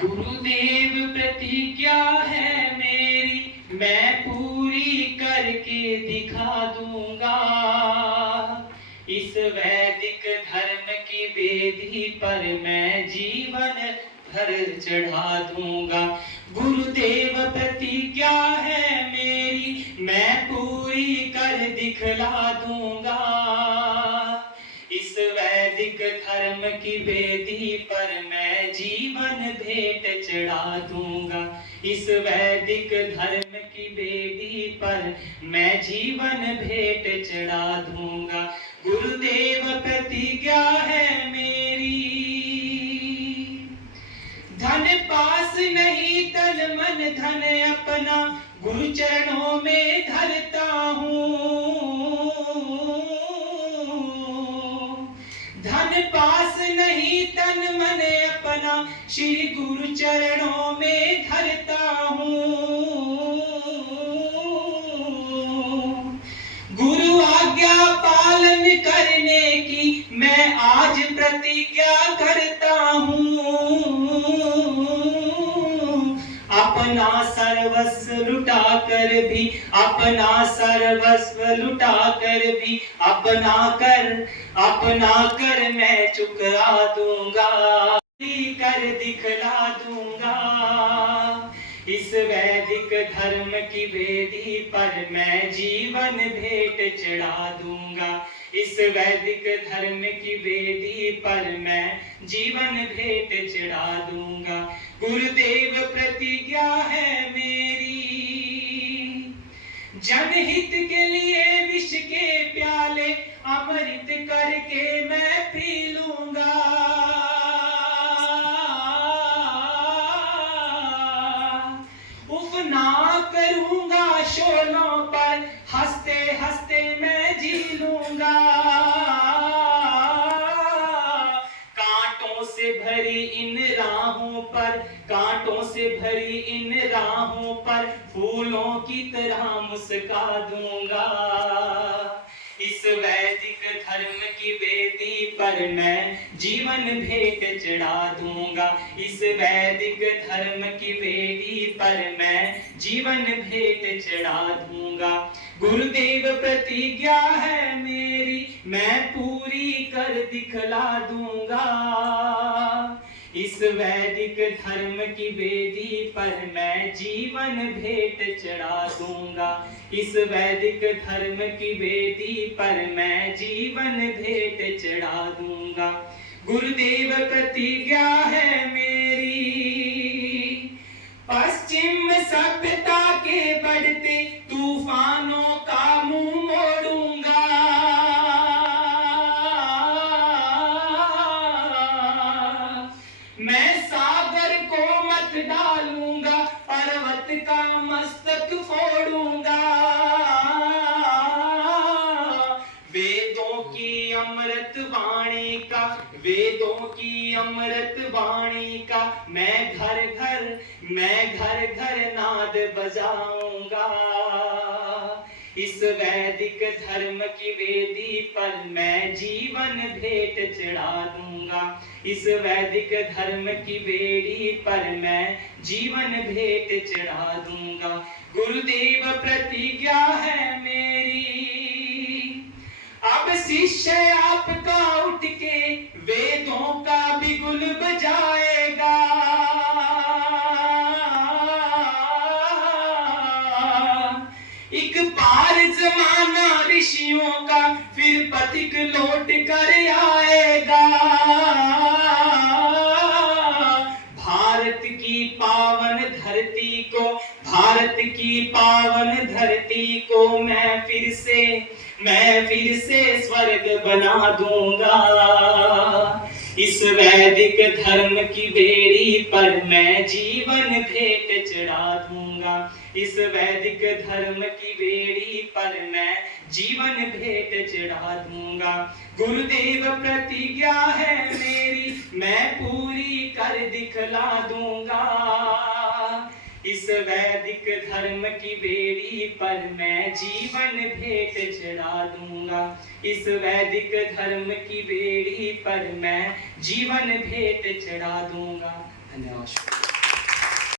गुरुदेव प्रतिज्ञा है मेरी, मैं पूरी करके दिखा दूंगा। इस वैदिक धर्म की वेदी पर मैं जीवन भर चढ़ा दूंगा। गुरुदेव प्रतिज्ञा है मेरी, मैं पूरी कर दिखला दूंगा। इस वैदिक धर्म की वेदी पर मैं जीवन भेंट चढ़ा दूंगा। इस वैदिक धर्म की वेदी पर मैं जीवन भेंट चढ़ा दूंगा। गुरुदेव प्रतिज्ञा है मेरी। धन पास नहीं तन मन धन अपना गुरु चरणों में धरता हूँ। धन पास नहीं तन मन अपना श्री गुरु चरणों में धरता हूँ। गुरु आज्ञा पालन करने की मैं आज प्रतिज्ञा करता हूँ। अपना सर्वस्व लुटा कर भी, अपना सर्वस्व लुटा कर भी अपना कर मैं चुकरा दूंगा, कर दिखला दूंगा। इस वैदिक धर्म की वेदी पर मैं जीवन भेंट चढ़ा दूंगा। इस वैदिक धर्म की वेदी पर मैं जीवन भेंट चढ़ा दूंगा। गुरुदेव प्रतिज्ञा है मेरी। जनहित के लिए विष के प्याले अमृत करके मैं पी लूंगा। उफ ना करूंगा शोलों पर, हंसते हंसते मैं जी लूंगा। कांटों से भरी इन राहों पर, कांटों से भरी इन राहों पर फूलों की तरह मुस्का दूंगा। इस वैदिक धर्म की वेदी पर मैं जीवन भेंट चढ़ा दूंगा। इस वैदिक धर्म की वेदी पर मैं जीवन भेंट चढ़ा दूंगा। गुरुदेव प्रतिज्ञा है मेरी, मैं पूरी कर दिखला दूंगा। इस वैदिक धर्म की वेदी पर मैं जीवन भेंट चढ़ा दूंगा। इस वैदिक धर्म की वेदी पर मैं जीवन भेंट चढ़ा दूंगा। गुरुदेव प्रतिज्ञा है मेरी। पश्चिम सभ्यता के बढ़ते तूफानों का मुंह मोड़ूंगा। मैं सागर को मत डालूंगा, पर्वत का मस्तक फोड़ूंगा। वेदों की अमृत वाणी का, वेदों की अमृत वाणी का मैं घर घर नाद बजाऊंगा। इस वैदिक धर्म की वेदी पर मैं जीवन भेंट चढ़ा दूंगा। इस वैदिक धर्म की वेदी पर मैं जीवन भेंट चढ़ा दूंगा। गुरुदेव प्रतिज्ञा है मेरी। अब शिष्य आपका उठ के वेदों का बिगुल बजाएगा। एक पार जमाना ऋषियों का फिर पथिक लौट कर आएगा। भारत की पावन धरती को, भारत की पावन धरती को मैं फिर से स्वर्ग बना दूंगा। इस वैदिक धर्म की वेदी पर मैं जीवन भेंट चढ़ा दूंगा। इस वैदिक धर्म की वेदी पर मैं जीवन भेंट चढ़ा दूंगा। गुरुदेव प्रतिज्ञा है मेरी, मैं पूरी कर दिखला दूंगा। इस इस वैदिक धर्म की बेड़ी पर मैं जीवन भेंट चढ़ा दूंगा। इस वैदिक धर्म की बेड़ी पर मैं जीवन भेंट चढ़ा दूंगा। धन्यवाद।